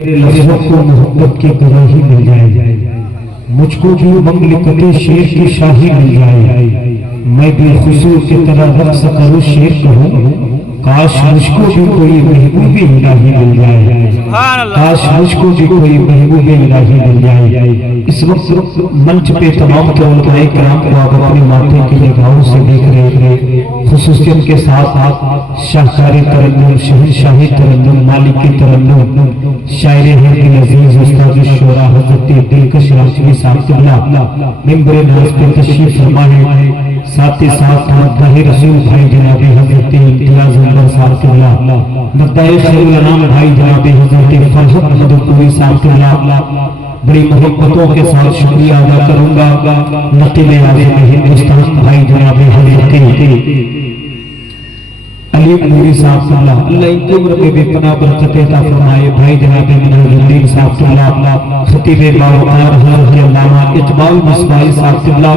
मेरे लफ्ज़ों को मोहब्बत की गवाही मिल जाए, मुझको भी मंगलकते शेर की शाही मिल जाए, मैं भी खुशू की तरह रक्स करूं शेर कहूं, काश मुझको भी कोई महबूबे इलाही मिल जाए, काश मुझको भी कोई महबूबे इलाही मिल जाए। इस वक्त मंच पे तमाम उलमाए किराम को आप अपने माथे की निगाहों से देख रहे, खुसूसियत के साथ शाहकारी तरन्नुम, शहंशाही तरन्नुम, मालिकी तरन्नुम, शायरे हैं कि अजीज उस्ताद शोरा हजरत दिलकश राशवी साहब क़िबला मिंबर नाज़ पे तशरीफ फरमा है। साथ ही साथ मद्दाह रसूल भाई जनाब हजरत इम्तियाज अनवर साहब क़िबला, मद्दाह खैरुल अनाम भाई जनाब हजरत फरहत मदपुरी साहब क़िबला, बड़ी मोहब्बतों के साथ शुक्रिया अदा करूंगा नक़ीब आज़म हिंदुस्तान भाई जनाब हजरत अली नूरी साहब क़िबला, अल्लाह इनकी उम्र में भी पनाह बरकत अता फरमाए। भाई जनाब मिनहुद्दीन साहब क़िबला, खतीब बावकार हज़रत अल्लामा इक़बाल मुस्बाई साहब क़िबला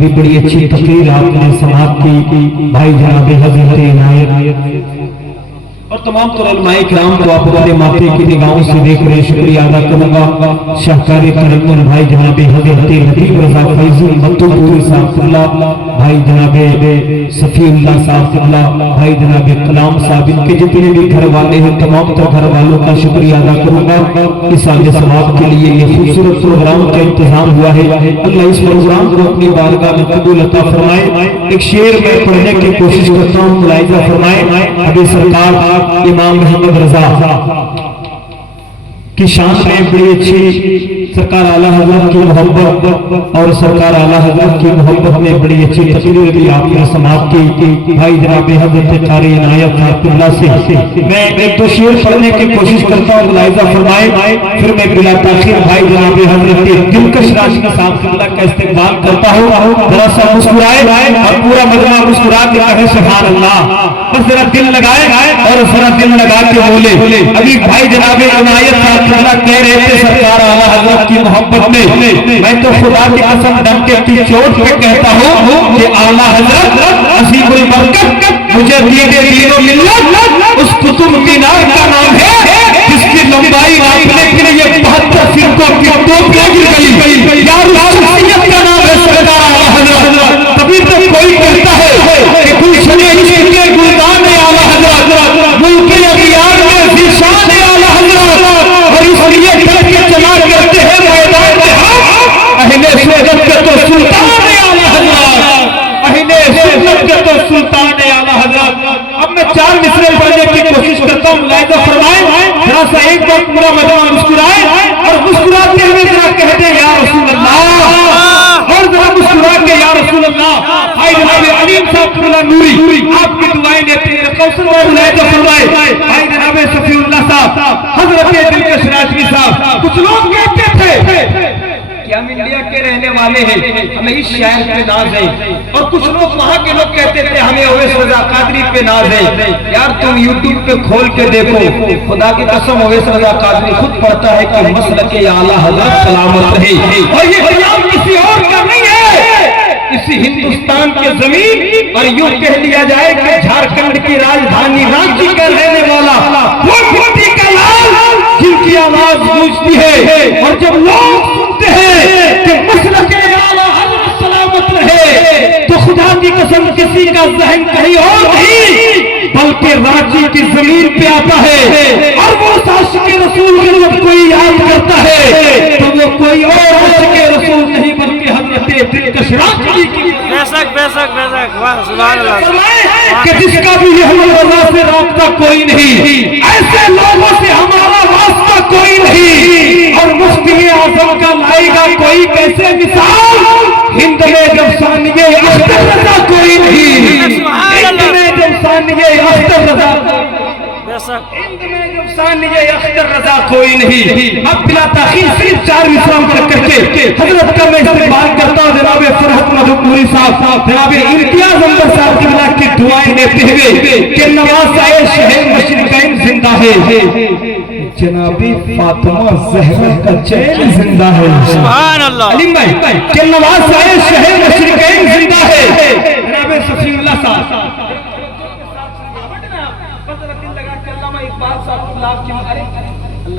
भी बड़ी अच्छी तकरीर आपने समाअत की। भाई जनाब हज़रत इनायत और तमाम उलमाए किराम को आप अपने माथे की निगाहों से देख रहे, शुक्रिया अदा करूंगा। शाहकारी तरन्नुम भाई जनाब हजरत लतीफ रज़ा फैज़ी मक्तूपुरी साहब क़िबला, भाई जनाब सफीउल्लाह साहब क़िबला, भाई जनाब कलाम साहब, इनके जितने भी घर वाले हैं तमाम घर वालों का शुक्रिया अदा करूंगा। इस आगे समाज के लिए ये खूबसूरत प्रोग्राम का इंतजाम हुआ है, अल्लाह इस प्रोग्राम को अपनी बारगाह में कबूल अता फरमाए। एक शेर में पढ़ने की कोशिश करता हूँ, मुलाहिज़ा फरमाए। अभी सरकार इमाम मोहम्मद रजा की शान में बड़ी अच्छी सरकार आला हज़रत की मोहब्बत और सरकार आला हज़रत की मोहब्बत में बड़ी अच्छी तकरीर भी आपने समाप्त की। भाई जनाब हज़रत कारी इनायत साहब क़िबला से मैं एक दो शेर पढ़ने की कोशिश करता हूँ, मुलाहिज़ा फरमाए। फिर मैं बिला ताख़ीर भाई जनाब हज़रत दिलकश राशवी साहब क़िबला का इस्तक़बाल करता हूँ। जरा सा मुस्कुराए और पूरा मजमा मुस्कुरा के कहे सुभान अल्लाह, बस जरा दिल लगाए और जरा दिल लगा के बोले। अभी भाई जनाब इनायत साहब क़िबला कह रहे थे सरकार आला हज़रत की मोहब्बत में, मैं तो खुदा की कसम डंके की चोट पे कहता हूँ कि आला हज़रत अज़ीमुल बरकत मुझे दीने दीनो मिल्लत उस कुतुब मीनार का नाम है जिसकी लंबाई नापने के लिए 72 फिरकों की टोप लगी गई। यार शख्सियत का नाम है सरकार आला हज़रत। तभी तो कोई कहता है कि गुलशने इश्क़ के गुलदान है आला हज़रत, मुल्क अगियार में ज़ीशान है आला हज़रत, और इसलिए डर के चला करते हैं मैदान में हम अहले सुन्नत के तो सुल्तान है आला हज़रत, अहले सुन्नत के तो सुल्तान है आला हज़रत। अब मैं 4 मिसरे पढ़ने की कोशिश करता हूँ, मुलाहिज़ा फरमाए। जरा सा एक बार पूरा मजमा मुस्कुराए और मुस्कुराते हुए जरा कहते हैं या रसूल अल्लाह, और जरा मुस्कुरा के या रसूल अल्लाह। भाई जनाब अलीम साहब क़िबला नूरी आपकी दुआएं लेते हैं, कौसर में मुलाहिज़ा फरमाए। भाई जनाब सफीउल्लाह साहब, हज़रत दिलकश राशवी साहब, कुछ लोग कहते थे कि हम इंडिया के रहने वाले हैं, हमें इस शहर पे नाज है, और कुछ लोग वहाँ के लोग कहते थे हमें अवैस रज़ा कादरी पे नाज है। यार तुम यूट्यूब पे खोल के देखो, खुदा की कसम अवैस रज़ा कादरी खुद पढ़ता है कि मसलक आला हज़रत सलामत रहे, और ये बयान किसी और का नहीं है, इसी हिंदुस्तान के जमीन और यूं कह लिया जाए कि झारखंड की राजधानी रांची का रहने वाला वो फूटी का लाल जिनकी आवाज गूंजती है, और जब लोग सुनते हैं कि मसलक आला हज़रत सलामत रहे, तो खुदा की कसम किसी का ज़हन कहीं और नहीं बल्कि रांची की जमीन पे आता है। और वो आशिक़े रसूल के जब कोई याद करता है तो वो कोई और आशिक़े रसूल नहीं बल्कि हज़रत दिलकश राशवी की बेशक बेशक बेशक, वाह सुभान अल्लाह, कि जिसका भी अल्लाह से रास्ता कोई नहीं, ऐसे लोगों से हमारा वास्ता कोई नहीं, और मुफ्ती आज़म का लाएगा कोई कैसे मिसाल, हिंद में जब सानिए अख्तर रज़ा कोई नहीं, हिंद में जब सानिए अख्तर रज़ा, हिंद में जब सानिए अख्तर रज़ा कोई नहीं। अब बिला ताख़ीर सिर्फ 4 मिसरा करके हजरत का मैं इस्तेमाल करता हूँ। जनाब फरहत मदपुरी साहब, जनाब इम्तियाज अनवर साहब क़िबला की दुआएं लेते हुए कि नवाज़ाए शहर मशरिक़ैन जिंदा है, जनाबी फातिमा ज़हरा का चैन जिंदा है, सुभान अल्लाह। अलीम भाई कि नवाज़ाए शहर मशरिक़ैन जिंदा है, जनाब सफीउल्लाह साहब, इकबाल साहब, अरे कि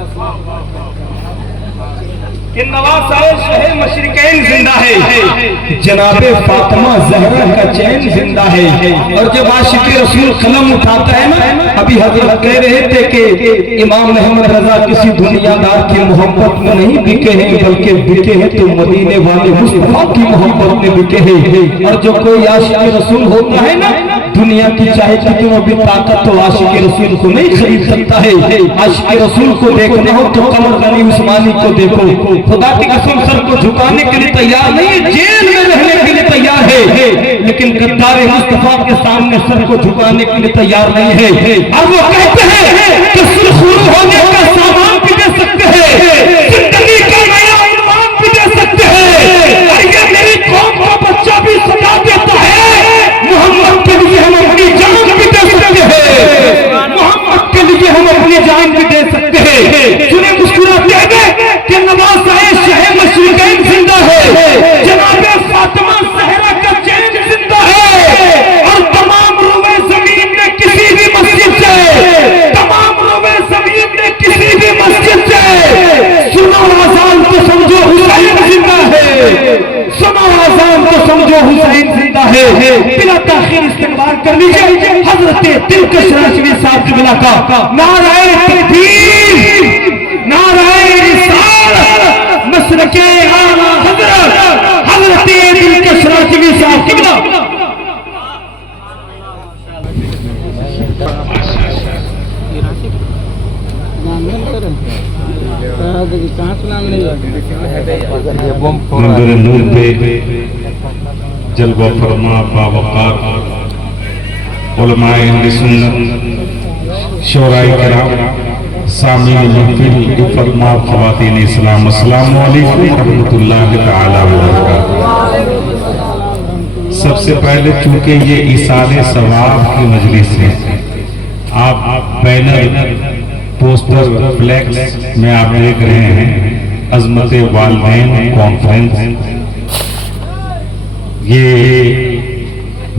नवाज साहब शहे मशरिकैन जिंदा है, जनाबे फातिमा जहरा का चैन जिंदा है। और जब आशिक़ रसूल कलम उठाता है ना, अभी हजरत कह रहे थे कि इमाम मोहम्मद रजा किसी दुनियादार की मोहब्बत में नहीं बिके हैं, बल्कि बिके हैं तो मदीने वाले मुस्तफा की मोहब्बत में बिके हैं। और जो कोई आशिक़ रसूल होता है ना, दुनिया की चाहे कितनी भी ताकत तो आशिक़ रसूल को नहीं खरीद सकता है। आशिक़ रसूल को देखना हो तो कमर गनी उस्मानी को देखो, खुदा की कसम सर को झुकाने के लिए तैयार नहीं है, जेल में रहने के लिए तैयार है, लेकिन गद्दार मुस्तफा के सामने सर को झुकाने के लिए तैयार नहीं है। और वो कहते हैं कि सुरखरू होने का सामान भी दे सकते हैं, जिंदगी का नया उन्वान भी दे सकते हैं। और ये मेरी कौम का बच्चा भी सजा देता है, मोहम्मद के लिए हम अपनी जान भी दे सकते हैं, मोहम्मद के लिए हम अपनी जान भी दे सकते हैं। सुने मुस्कुराते हैं कि नवाज साहब शहे मशरिकैन जिंदा है, जनाबे फातिमा ज़हरा का चैन जिंदा है। और तमाम रूए ज़मीन में किसी भी मस्जिद से, तमाम रूए ज़मीन में किसी भी मस्जिद से सुनो आज़ान तो समझो हुसैन जिंदा है, सुनो आज़ान तो समझो हुसैन जिंदा है। बिला ताखीर इस्तेमाल कर लीजिए हजरत दिलकश राशवी साहब की बिला का नाराए तकबीर, नाराए रिसालत, मशरक़े आला हज़रत हजरत दिलकश राशवी साहब की बिला। मंदिर नूर पे जलवा फरमा बावकार उलमाए अहले सुन्नत शोराए किराम सामीन महफिल फरमा ख़वातीन इस्लाम, अस्सलाम वालेकुम व रहमतुल्लाहि तआला व बरकातहू। सबसे पहले चूंकि ये इसाले सवाब की मजलिस है, आप बैनर पोस्टर फ्लैक्स में आप देख रहे हैं अजमत वालदैन कॉन्फ्रेंस, ये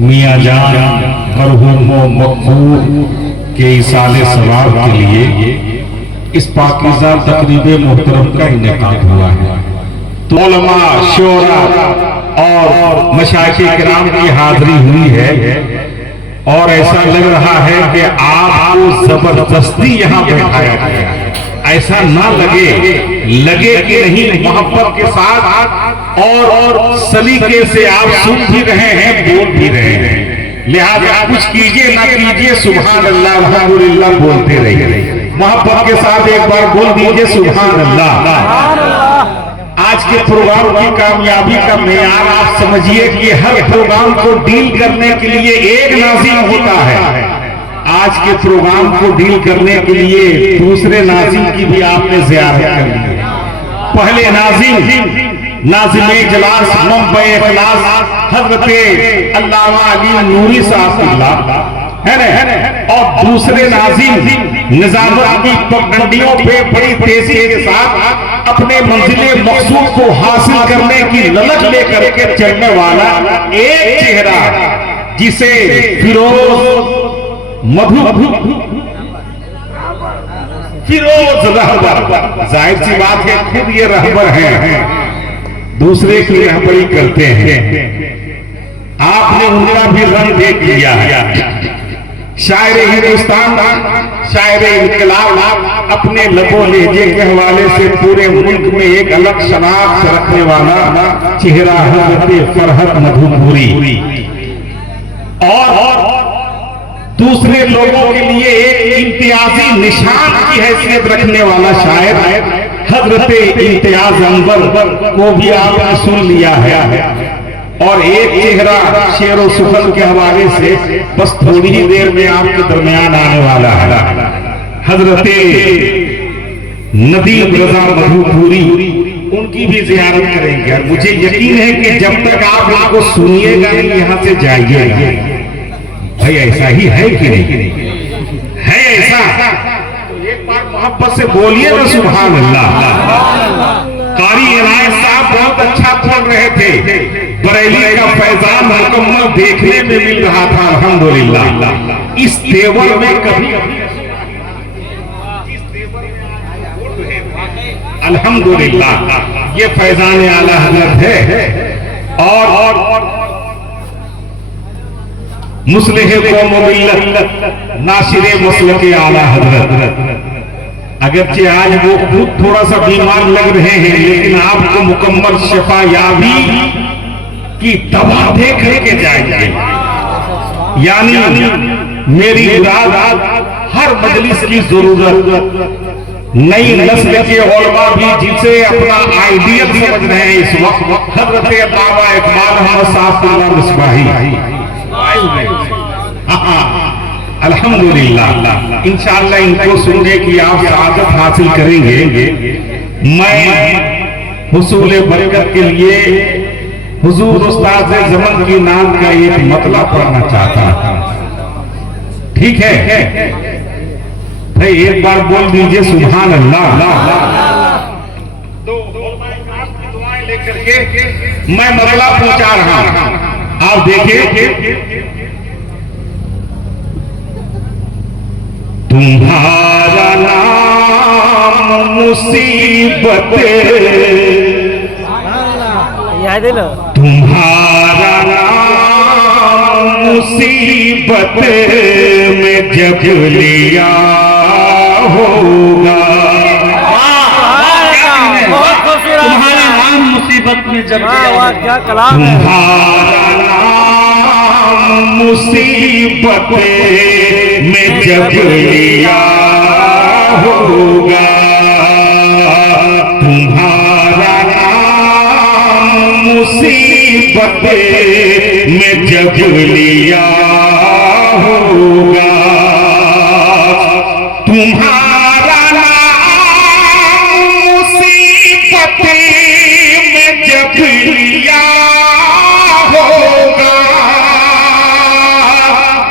मियाँ जान मरहूम मकबूल के इसाले सवाब के लिए इस पाकीज़ा तकरीब मोहतरम का इनेकाद हुआ है। तो उलमा शोरा और मशाइख़ किराम की हाजिरी हुई है और ऐसा लग रहा है कि आपको जबरदस्ती यहाँ बैठाया गया है। ऐसा ना लगे कि नहीं, मोहब्बत के साथ और सलीके से आप सुन भी रहे हैं, बोल भी रहे हैं। लिहाजा कुछ कीजिए ना कीजिए, सुभान अल्लाह अल्हम्दुलिल्लाह बोलते रहिए। मोहब्बत के साथ एक बार बोल दीजिए सुभान अल्लाह। आज के प्रोग्राम की कामयाबी का मेयार आप समझिए कि हर प्रोग्राम को डील करने के लिए एक नाज़िम होता है। आज के प्रोग्राम को डील करने के लिए दूसरे नाज़िम की भी आपने ज़ियारत कर ली है। पहले नाज़िम इजलास मुंबई इखलास हज़रत अल्लामा अली नूरी साहब है ना, और दूसरे नाज़िम निज़ामुद्दीन की पगडंडियों पे बड़ी तेजी के साथ अपने मंजिले मकसूद को हासिल करने की ललक लेकर के चलने वाला एक चेहरा, जिसे फिरोज रहबर, जाहिर सी बात है खुद ये रहबर हैं, दूसरे की रहबरी करते हैं। आपने उनका भी रंग देख लिया है। शायर हिंदुस्तान, शायर इनकलाब अपने लबो लहजे के हवाले से पूरे मुल्क में एक अलग शनाख्त रखने वाला चेहरा हज़रत फरहत मधुपुरी, और दूसरे लोगों के लिए एक इम्तियाजी निशान की हैसियत रखने वाला शायर हज़रत इम्तियाज अंबर को भी आपने सुन लिया है। और एक चेहरा शेर व सुखन के हवाले से बस थोड़ी ही देर में आपके दरमियान आने वाला है, हजरत नदीम रजा मधुपुरी, उनकी भी जियारत करेंगे। और मुझे यकीन है कि जब तक आप उनको सुनिएगा नहीं यहाँ से जाइएगा। भाई ऐसा ही है कि नहीं है? ऐसा तो एक बार मोहब्बत से बोलिए ना सुभान अल्लाह। कारी इनायत साहब बहुत अच्छा बोल रहे थे, बरेली का फैजान मुकम्मल देखने में मिल रहा था अल्हम्दुलिल्लाह। इस तेवर में कभी अल्हम्दुलिल्लाह ये फैजान आला हजरत है और मुस्लिह कौम मिल्लत नासिरे मसलक आला हजरत। अगरचे आज वो खुद थोड़ा सा बीमार लग रहे हैं, लेकिन आपको मुकम्मल शफा याबी की दवा दे करके जाएंगे। यानी मेरी मुराद हर मजलिस की जरूरत नई नस्ल के उलमा भी जिसे अपना आइडियल समझ रहे हैं इस वक्त हजरत बाबा इकबाल अहमद साहब मिसबाही। अल्हम्दुलिल्लाह इंशाअल्लाह इनको सुनने की आप सआदत हासिल करेंगे। मैं हुसूल बरकत के लिए हुजूर उस्ताद ज़मान की नाम का एक मतलब पढ़ना चाहता हूं, ठीक है? भाई एक बार बोल दीजिए सुभान अल्लाह। तो दुआएं लेकर के मैं मरला पहुंचा रहा हूं। आप देखिए, तुम्हारा नाम मुसीबत, तुम्हारा नाम मुसीबत में जब लिया होगा, तुम्हारा नाम मुसीबत में जब क्या कलाम है। तुम्हारा नाम मुसीबत में जब लिया होगा, तुम्हारा नाम मुसीबत में जब लिया होगा, तुम्हारा नाम मुसीबत में जब लिया होगा,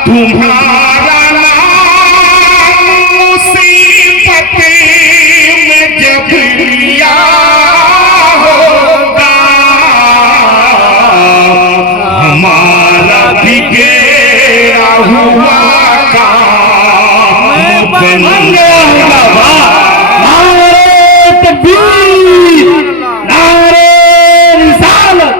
तुम्हारा नाम मुसीबत में जब लिया होगा, हमारा भी गिरा हुआ काम बन गया। नारे तकबीर, नारे रिसालत,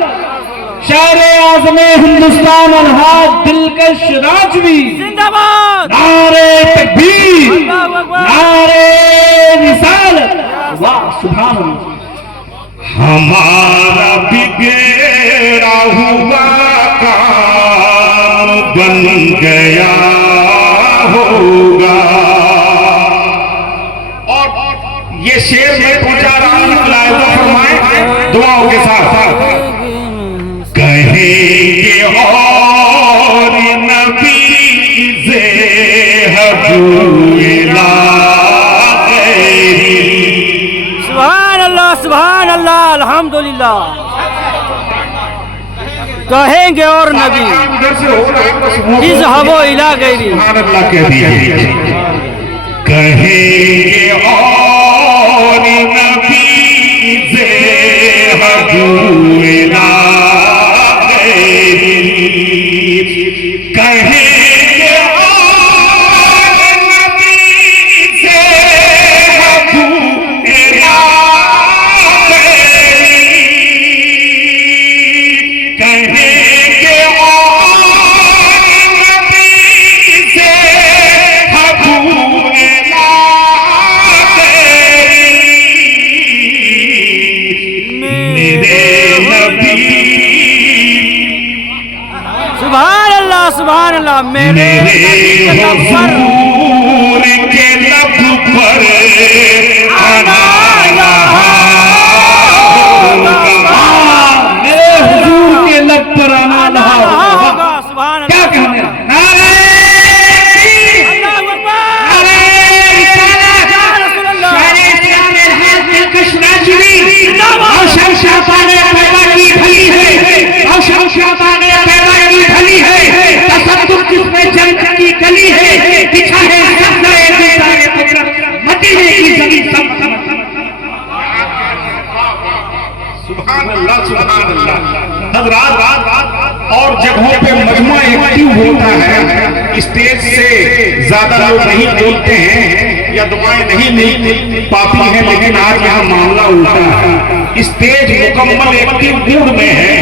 शारे आज़म हिंदुस्तान अलहाज दिलकश राजवी जिंदाबाद। नारे तकबीर, नारे रिसालत, वाह सुभान अल्लाह। हमारा बिगड़ा हुआ काम बन गया होगा। और ये शेर में पूछा रहा हूं, मुलाहिजा फरमाएं दुआओं के साथ। कहेंगे और नबी से हबूला सुभान अल्लाह, सुभान अल्लाह, अल्हम्दुलिल्लाह। कहेंगे और नबी इस हवो इला गैरी, सुभान अल्लाह कह दीजिए। कहेंगे और नबी से हबूला कहेंगे और नबी से हबूला कहेंगे और नबी से हबूला मेरे नबी। सुभान अल्लाह, सुभान अल्लाह। मेरे हुजूर के लब पर आना मेरे हुजूर के लब पर आना होगा। सुभान क्या अल्लाह। कहने सुभान अल्लाह, सुभान अल्लाह। हज़रात और जगहों पे मजमा एक्टिव होता है, स्टेज से ज्यादा लोग नहीं बोलते हैं या दुआएं नहीं मिल पाती हैं, लेकिन आज यहाँ मामला उल्टा है। स्टेज मुकम्मल एक्टिव मूड में है,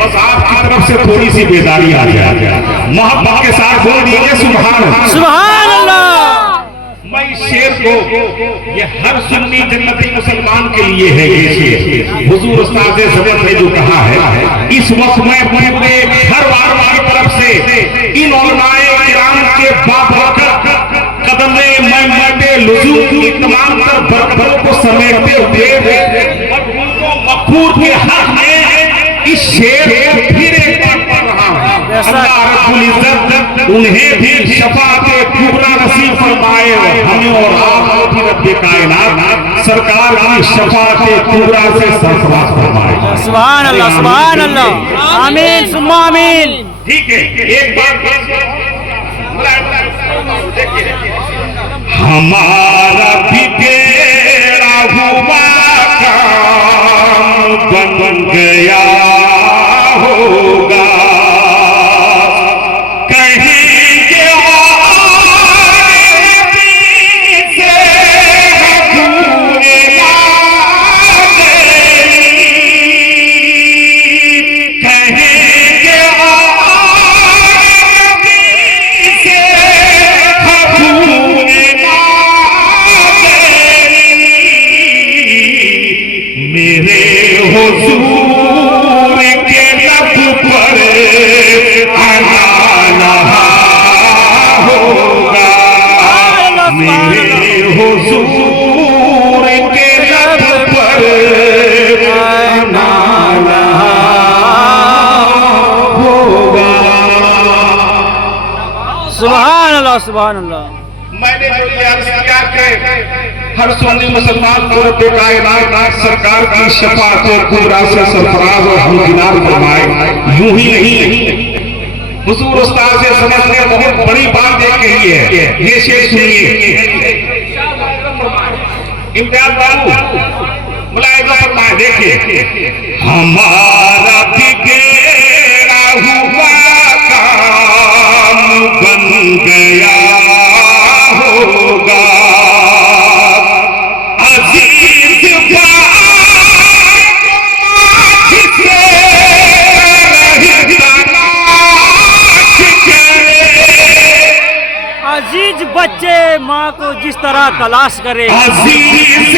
बस आपकी तरफ से थोड़ी सी बेदारी आ जाए। मोहब्बत के साथ बोल दीजिए सुभान सुभान अल्लाह। मैं इस शेर को, ये हर सुन्नी जन्नती मुसलमान के लिए है। ये शेर हुजूर उस्ताद ज़मान ने जो कहा है, इस वक्त मैं पूरे हर वालों की तरफ से इन उलमाए किराम के बाबरकत कदमे महमते लुज़ूम की तमाम तर बरकतों को समेटते हुए मक़बूल के हक में इस शेर को फिर एक बार पढ़ रहा हूं। अल्लाह रब्बुल इज्जत उन्हें भी शफाअते कुबरा नसीब फरमाए, हमें और आप भी रब्बे कायनात सरकार की शफाअते कुबरा से सरफराज फरमाए। सुभान अल्लाह सुभान अल्लाह। आमीन सुम्मा आमीन। ठीक है, एक बात हमारा भी तेरा हुआ काम बन गया होगा, कहेंगे से भूले कहेंगे मेरे हुजूर के लब पर आना लहा होगा, मेरे हुजूर के लब पर आना लहा होगा। सुभान अल्लाह सुभान अल्लाह। मैंने जो ये अर्ज किया कि हर सुन्नी मुसलमान को रब्बे कायनात सरकार की शफाअत कुबरा से सरफराज और हमकिनार फरमाए। यूं ही नहीं, हुजूर उस्ताद से समझने बहुत बड़ी बात एक कही है। ये शेर सुनिए, इम्तियाज बाबू मुलाहिजा फरमाए, देखिए हमारा बिगड़ा हुआ काम बन गया होगा, अजीज अजीज बच्चे माँ को जिस तरह तलाश करे, अजीज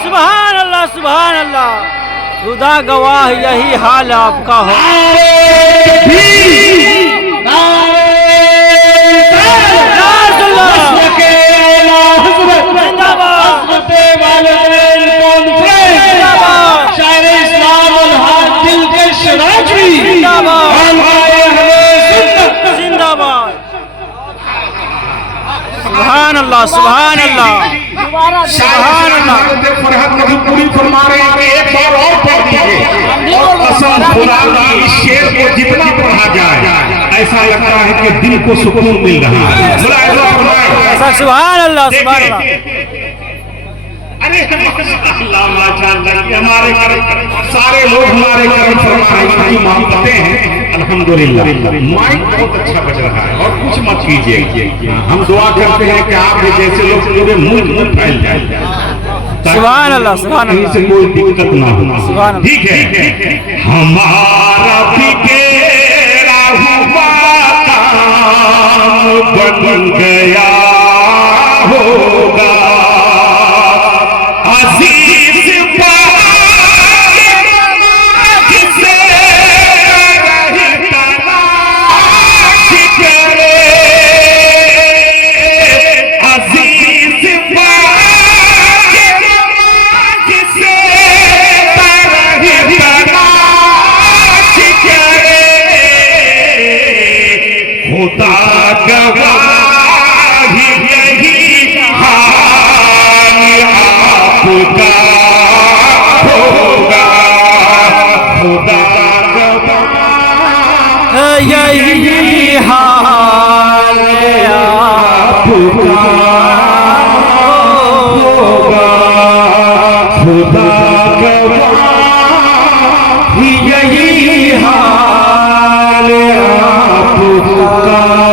सुभान अल्लाह सुभान अल्लाह। खुदा गवाह यही हाल आपका हो। सुभान अल्लाह सुभान अल्लाह सुभान अल्लाह। फरहत मधुपुरी फरमा रहे हैं कि एक बार और पढ़ दीजिए, और कसम खुदा की इस शेर को जितना पढ़ा जाए ऐसा लगता है कि दिल को सुकून मिल रहा है। सुभान अल्लाह सुभान अल्लाह। अरे अल्लाह माशाअल्लाह, हमारे सारे लोग हमारे कर्म फरमा रहे हैं, मानते हैं अल्हम्दुलिल्लाह। माइक बहुत अच्छा बज रहा है और कुछ मत कीजिए, हम दुआ करते हैं कि आप जैसे लोग पूरे मुल्क फैल जाए, सुभान अल्लाह सुभान अल्लाह, से कोई दिक्कत ना हो। सुभान अल्लाह। ठीक है, हमारा बिगड़ा हुआ काम बन गया होगा, अजीज जिसे तलाश करे, अजीज जिसे तलाश आपका होगा खुदा गवाह यही हाल आपका होगा खुदा गवाह यही हाल आपका